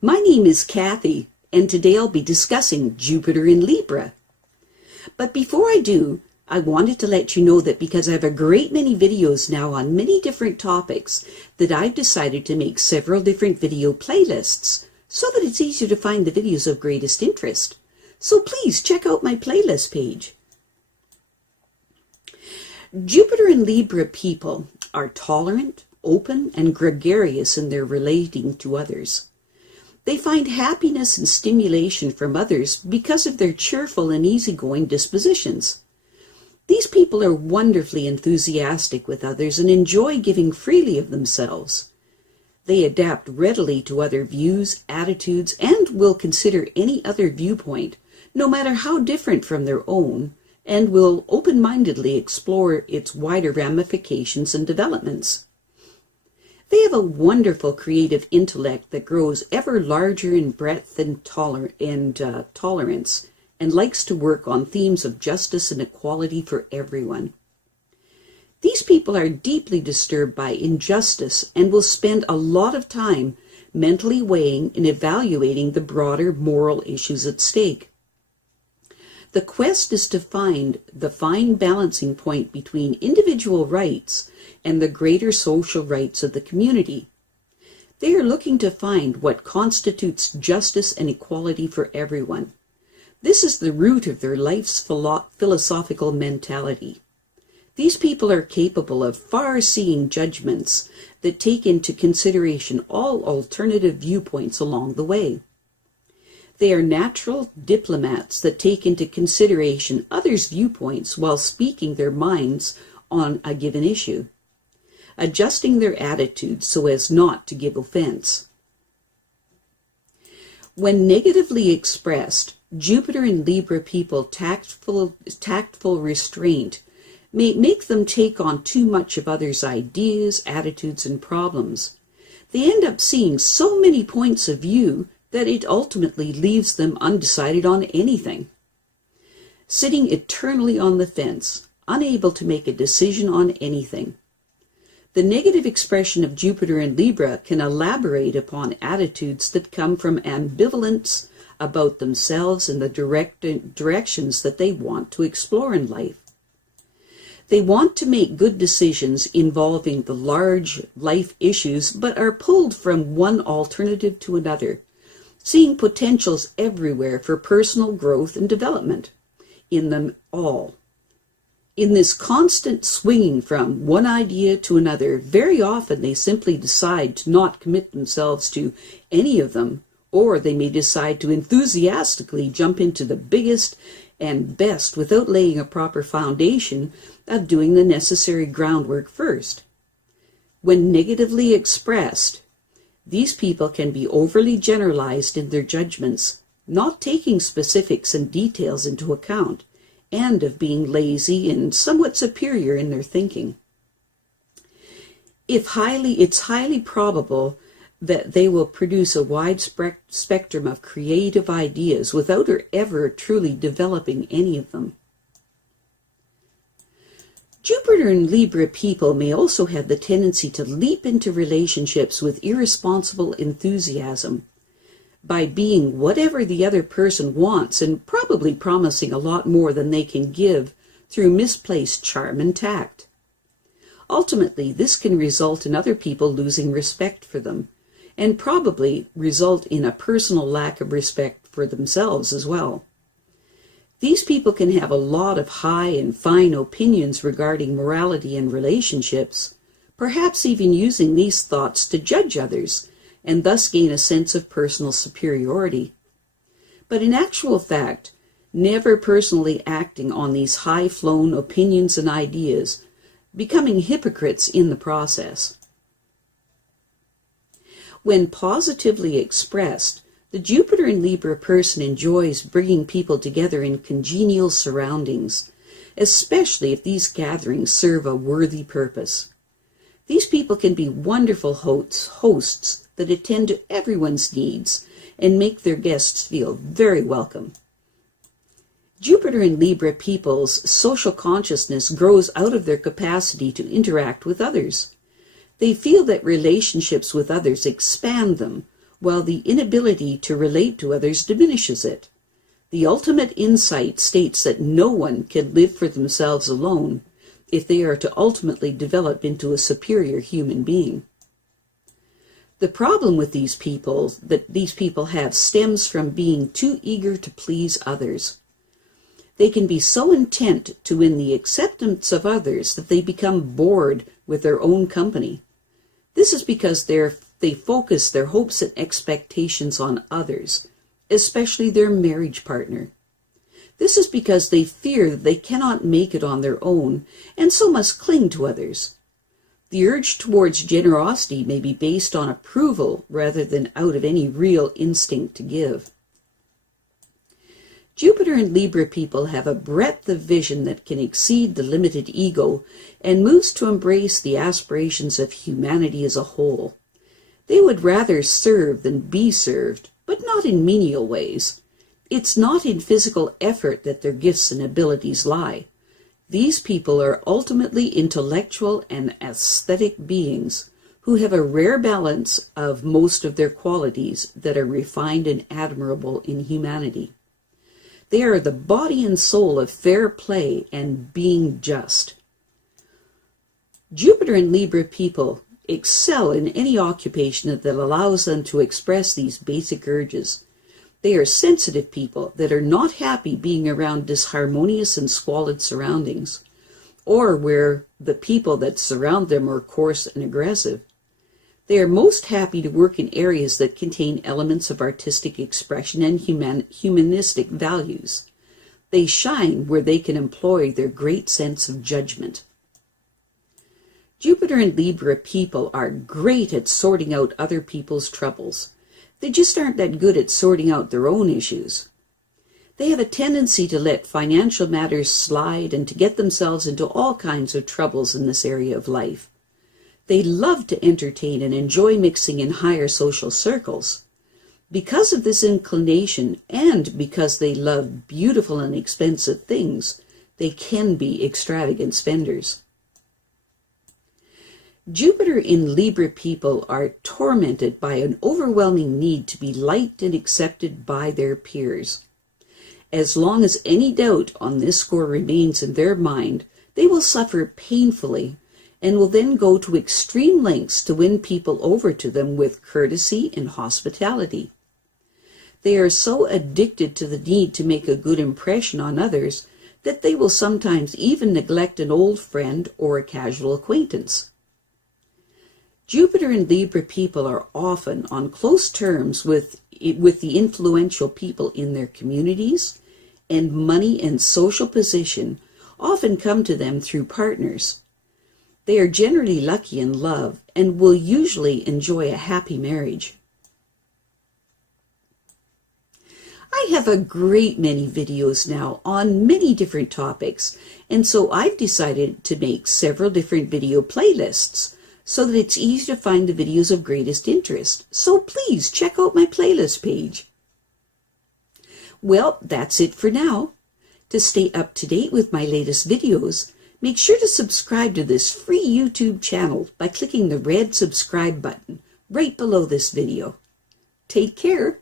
My name is Kathy, and today I'll be discussing Jupiter in Libra. But before I do, I wanted to let you know that because I have a great many videos now on many different topics, that I've decided to make several different video playlists so that it's easier to find the videos of greatest interest. So please check out my playlist page. Jupiter and Libra people are tolerant, open, and gregarious in their relating to others. They find happiness and stimulation from others because of their cheerful and easygoing dispositions. These people are wonderfully enthusiastic with others and enjoy giving freely of themselves. They adapt readily to other views, attitudes, and will consider any other viewpoint, no matter how different from their own, and will open-mindedly explore its wider ramifications and developments. They have a wonderful creative intellect that grows ever larger in breadth and tolerance, and likes to work on themes of justice and equality for everyone. These people are deeply disturbed by injustice and will spend a lot of time mentally weighing and evaluating the broader moral issues at stake. The quest is to find the fine balancing point between individual rights and the greater social rights of the community. They are looking to find what constitutes justice and equality for everyone. This is the root of their life's philosophical mentality. These people are capable of far-seeing judgments that take into consideration all alternative viewpoints along the way. They are natural diplomats that take into consideration others' viewpoints while speaking their minds on a given issue, adjusting their attitudes so as not to give offense. When negatively expressed, Jupiter and Libra people tactful restraint may make them take on too much of others' ideas, attitudes, and problems. They end up seeing so many points of view that it ultimately leaves them undecided on anything. Sitting eternally on the fence, unable to make a decision on anything. The negative expression of Jupiter in Libra can elaborate upon attitudes that come from ambivalence about themselves and the directions that they want to explore in life. They want to make good decisions involving the large life issues, but are pulled from one alternative to another, seeing potentials everywhere for personal growth and development in them all. In this constant swinging from one idea to another, very often they simply decide to not commit themselves to any of them, or they may decide to enthusiastically jump into the biggest and best without laying a proper foundation of doing the necessary groundwork first. When negatively expressed, these people can be overly generalized in their judgments, not taking specifics and details into account, and of being lazy and somewhat superior in their thinking. It's highly probable that they will produce a wide spectrum of creative ideas without ever truly developing any of them. Jupiter and Libra people may also have the tendency to leap into relationships with irresponsible enthusiasm by being whatever the other person wants and probably promising a lot more than they can give through misplaced charm and tact. Ultimately, this can result in other people losing respect for them and probably result in a personal lack of respect for themselves as well. These people can have a lot of high and fine opinions regarding morality and relationships, perhaps even using these thoughts to judge others, and thus gain a sense of personal superiority. But in actual fact, never personally acting on these high-flown opinions and ideas, becoming hypocrites in the process. When positively expressed, the Jupiter and Libra person enjoys bringing people together in congenial surroundings, especially if these gatherings serve a worthy purpose. These people can be wonderful hosts that attend to everyone's needs and make their guests feel very welcome. Jupiter and Libra people's social consciousness grows out of their capacity to interact with others. They feel that relationships with others expand them, while the inability to relate to others diminishes it. The ultimate insight states that no one can live for themselves alone if they are to ultimately develop into a superior human being. The problem with these people have stems from being too eager to please others. They can be so intent to win the acceptance of others that they become bored with their own company. This is because they focus their hopes and expectations on others, especially their marriage partner. This is because they fear that they cannot make it on their own, and so must cling to others. The urge towards generosity may be based on approval rather than out of any real instinct to give. Jupiter and Libra people have a breadth of vision that can exceed the limited ego and moves to embrace the aspirations of humanity as a whole. They would rather serve than be served, but not in menial ways. It's not in physical effort that their gifts and abilities lie. These people are ultimately intellectual and aesthetic beings who have a rare balance of most of their qualities that are refined and admirable in humanity. They are the body and soul of fair play and being just. Jupiter and Libra people excel in any occupation that allows them to express these basic urges. They are sensitive people that are not happy being around disharmonious and squalid surroundings, or where the people that surround them are coarse and aggressive. They are most happy to work in areas that contain elements of artistic expression and humanistic values. They shine where they can employ their great sense of judgment. Jupiter and Libra people are great at sorting out other people's troubles. They just aren't that good at sorting out their own issues. They have a tendency to let financial matters slide and to get themselves into all kinds of troubles in this area of life. They love to entertain and enjoy mixing in higher social circles. Because of this inclination, and because they love beautiful and expensive things, they can be extravagant spenders. Jupiter in Libra people are tormented by an overwhelming need to be liked and accepted by their peers. As long as any doubt on this score remains in their mind, they will suffer painfully and will then go to extreme lengths to win people over to them with courtesy and hospitality. They are so addicted to the need to make a good impression on others that they will sometimes even neglect an old friend or a casual acquaintance. Jupiter and Libra people are often on close terms with the influential people in their communities, and money and social position often come to them through partners. They are generally lucky in love and will usually enjoy a happy marriage. I have a great many videos now on many different topics, and so I've decided to make several different video playlists so that it's easy to find the videos of greatest interest. So please check out my playlist page. Well, that's it for now. To stay up to date with my latest videos, make sure to subscribe to this free YouTube channel by clicking the red subscribe button right below this video. Take care.